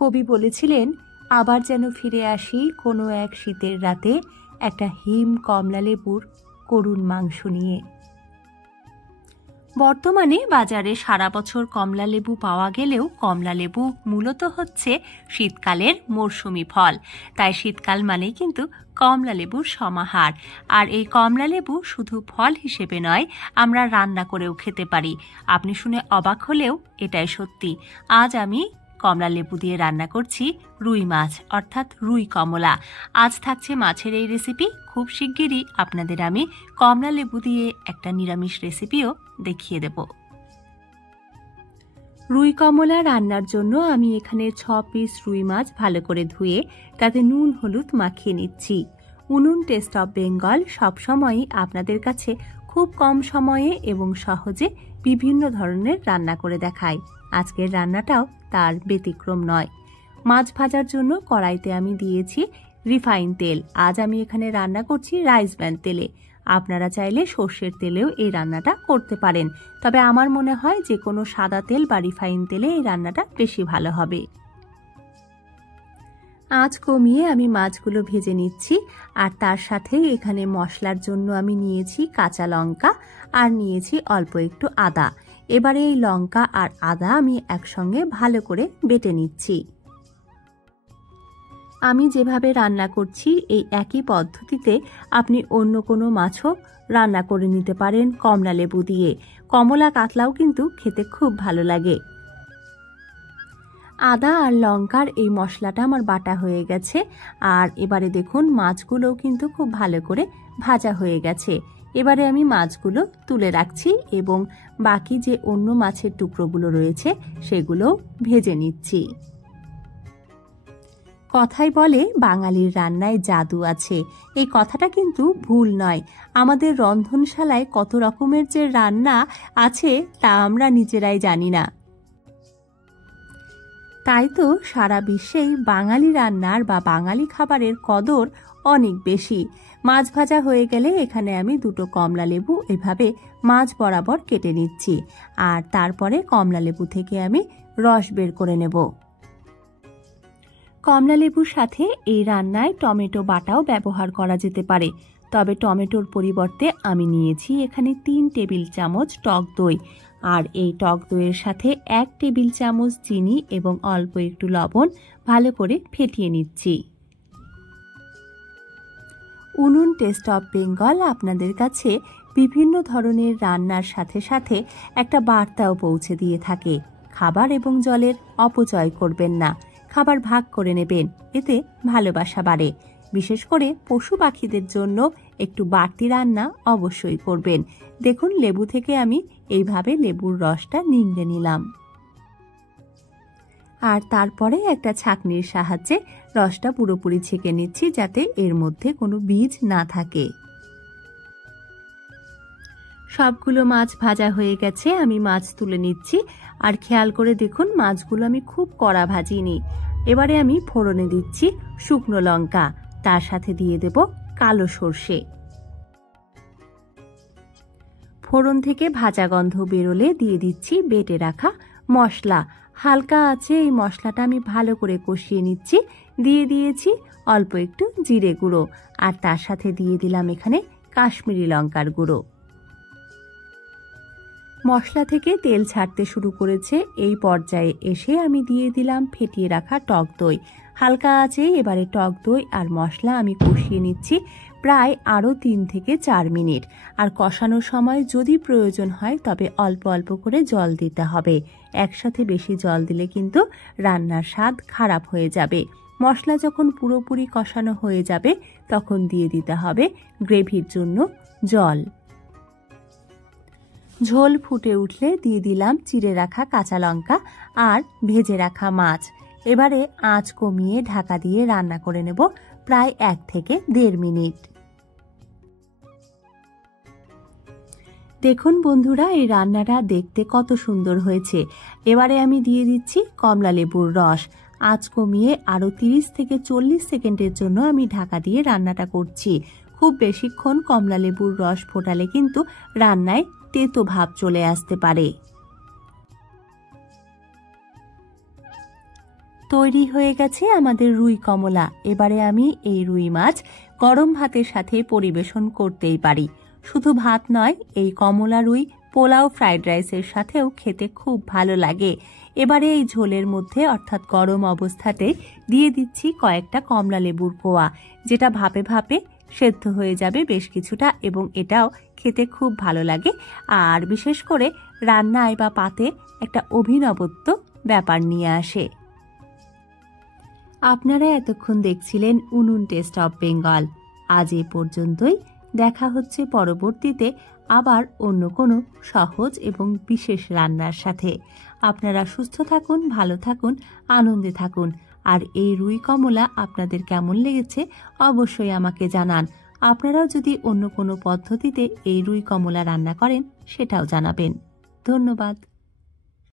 কবি বলেছিলেন, আবার যেন ফিরে আসি কোনো এক শীতের রাতে একটা হিম কমলালেবুর করুণ মাংস নিয়ে। বর্তমানে বাজারে সারা বছর কমলালেবু পাওয়া গেলেও কমলালেবু মূলত হচ্ছে শীতকালের মরশুমি ফল। তাই শীতকাল মানেই কিন্তু কমলালেবুর সমাহার। আর এই কমলালেবু শুধু ফল হিসেবে নয়, আমরা রান্না করেও খেতে পারি। আপনি শুনে অবাক হলেও এটাই সত্যি। আজ আমি কমলালেবু দিয়ে রান্না করছি রুই মাছ, অর্থাৎ রুই কমলা। আজ থাকছে মাছের এই রেসিপি। খুব শিগগিরই আপনাদের আমি কমলালেবু দিয়ে একটা নিরামিষ রেসিপিও দেখিয়ে দেব। রুই কমলা রান্নার জন্য আমি এখানে 6 পিস রুই মাছ ভালো করে ধুয়ে তাতে নুন হলুদ মাখিয়ে নিচ্ছি। উনুন টেস্ট অফ বেঙ্গল সবসময়ই আপনাদের কাছে খুব কম সময়ে এবং সহজে বিভিন্ন ধরনের রান্না করে দেখায়। আজকের রান্নাটাও তার ব্যতিক্রম নয়। মাছ ভাজার জন্য কড়াইতে আমি দিয়েছি রিফাইন তেল। আজ আমি এখানে রান্না করছি রাইস ব্র্যান তেলে। আপনারা চাইলে সর্ষের তেলেও এই রান্নাটা করতে পারেন, তবে আমার মনে হয় যে কোনো সাদা তেল বা রিফাইন তেলে এই রান্নাটা বেশি ভালো হবে। আঁচ কমিয়ে আমি মাছগুলো ভেজে নিচ্ছি। আর তার সাথে এখানে মশলার জন্য আমি নিয়েছি কাঁচা লঙ্কা আর নিয়েছি অল্প একটু আদা। এবারে এই লঙ্কা আর আদা আমি একসঙ্গে ভালো করে বেটে নিচ্ছি। আমি যেভাবে রান্না করছি এই একই পদ্ধতিতে আপনি অন্য কোনো মাছও রান্না করে নিতে পারেন কমলালেবু দিয়ে। কমলা কাতলাও কিন্তু খেতে খুব ভালো লাগে। আদা আর লঙ্কার এই মশলাটা আমার বাটা হয়ে গেছে। আর এবারে দেখুন মাছগুলোও কিন্তু খুব ভালো করে ভাজা হয়ে গেছে। এবারে আমি মাছগুলো তুলে রাখছি এবং বাকি যে অন্য মাছের টুকরোগুলো রয়েছে সেগুলো ভেজে নিচ্ছি। কথাই বলে বাঙালির রান্নায় জাদু আছে। এই কথাটা কিন্তু ভুল নয়। আমাদের রন্ধনশালায় কত রকমের যে রান্না আছে তা আমরা নিজেরাই জানি না। তাই তো সারা বিশ্বেই বাঙালি রান্নার বা বাঙালি খাবারের কদর অনেক বেশি। মাছ ভাজা হয়ে গেলে এখানে আমি 2টো কমলালেবু এভাবে মাছ বরাবর কেটে নিচ্ছি। আর তারপরে কমলালেবু থেকে আমি রস বের করে নেব। কমলালেবুর সাথে এই রান্নায় টমেটো বাটাও ব্যবহার করা যেতে পারে, তবে টমেটোর পরিবর্তে আমি নিয়েছি এখানে 3 টেবিল চামচ টক দই। আর এই টক দইয়ের সাথে 1 টেবিল চামচ চিনি এবং অল্প একটু লবণ ভালো করে ফেটিয়ে নিচ্ছি। উনুন টেস্ট অফ বেঙ্গল আপনাদের কাছে বিভিন্ন ধরনের রান্নার সাথে সাথে একটা বার্তাও পৌঁছে দিয়ে থাকে। খাবার এবং জলের অপচয় করবেন না, খাবার ভাগ করে নেবেন, এতে ভালোবাসা বাড়ে। বিশেষ করে পশু পাখিদের জন্য একটু বাড়তি রান্না অবশ্যই করবেন। দেখুন লেবু থেকে আমি এইভাবে লেবুর রসটা নিংড়ে নিলাম। আর তারপরে একটা ছাঁকনির সাহায্যে রসটা পুরোপুরি ছেঁকে নিচ্ছি যাতে এর মধ্যে কোনো বীজ না থাকে। সবগুলো মাছ ভাজা হয়ে গেছে, আমি মাছ তুলে নিচ্ছি। আর খেয়াল করে দেখুন মাছগুলো আমি খুব কড়া ভাজিনি। এবারে আমি ফোড়নে দিচ্ছি শুকনো লঙ্কা, তার সাথে দিয়ে দেব কালো সর্ষে। ফোড়ন থেকে ভাজা গন্ধ বেরোলে দিয়ে দিচ্ছি বেটে রাখা মশলা। হালকা আছে এই মশলাটা আমি ভালো করে কষিয়ে নিচ্ছি। দিয়ে দিয়েছি অল্প একটু জিরে গুঁড়ো আর তার সাথে দিয়ে দিলাম এখানে কাশ্মীরি লঙ্কার গুঁড়ো। মশলা থেকে তেল ছাড়তে শুরু করেছে। এই পর্যায়ে এসে আমি দিয়ে দিলাম ফেটিয়ে রাখা টক দই। হালকা আছে এবারে টক দই আর মশলা আমি কষিয়ে নিচ্ছি প্রায় আরও 3 থেকে 4 মিনিট। আর কষানোর সময় যদি প্রয়োজন হয় তবে অল্প অল্প করে জল দিতে হবে। একসাথে বেশি জল দিলে কিন্তু রান্নার স্বাদ খারাপ হয়ে যাবে। মশলা যখন পুরোপুরি কষানো হয়ে যাবে তখন দিয়ে দিতে হবে গ্রেভির জন্য জল। ঝোল ফুটে উঠলে দিয়ে দিলাম চিড়ে রাখা কাঁচা লঙ্কা আর ভেজে রাখা মাছ। এবারে আঁচ কমিয়ে ঢাকা দিয়ে রান্না করে নেব প্রায় 1 থেকে 1.5 মিনিট। দেখুন বন্ধুরা এই রান্নাটা দেখতে কত সুন্দর হয়েছে। এবারে আমি দিয়ে দিচ্ছি কমলালেবুর রস। আঁচ কমিয়ে আরও 30 থেকে 40 সেকেন্ডের জন্য আমি ঢাকা দিয়ে রান্নাটা করছি। খুব বেশিক্ষণ কমলালেবুর রস ফোটালে কিন্তু রান্নায় তেতো ভাব চলে আসতে পারে। তৈরি হয়ে গেছে আমাদের রুই কমলা। এবারে আমি এই রুই মাছ গরম ভাতের সাথে পরিবেশন করতেই পারি। শুধু ভাত নয়, এই কমলা রুই পোলাও, ফ্রাইড রাইসের সাথেও খেতে খুব ভালো লাগে। এবারে এই ঝোলের মধ্যে অর্থাৎ গরম অবস্থাতে দিয়ে দিচ্ছি কয়েকটা কমলা লেবুর কোয়া, যেটা ভাপে ভাপে সেদ্ধ হয়ে যাবে বেশ কিছুটা, এবং এটাও খেতে খুব ভালো লাগে। আর বিশেষ করে রান্নায় বা পাতে একটা অভিনবত্ব ব্যাপার নিয়ে আসে। আপনারা এতক্ষণ দেখছিলেন উনুন টেস্ট অফ বেঙ্গল। আজ এ পর্যন্তই। দেখা হচ্ছে পরবর্তীতে আবার অন্য কোনো সহজ এবং বিশেষ রান্নার সাথে। আপনারা সুস্থ থাকুন, ভালো থাকুন, আনন্দে থাকুন। আর এই রুই কমলা আপনাদের কেমন লেগেছে অবশ্যই আমাকে জানান। আপনারাও যদি অন্য কোনো পদ্ধতিতে এই রুই কমলা রান্না করেন সেটাও জানাবেন। ধন্যবাদ।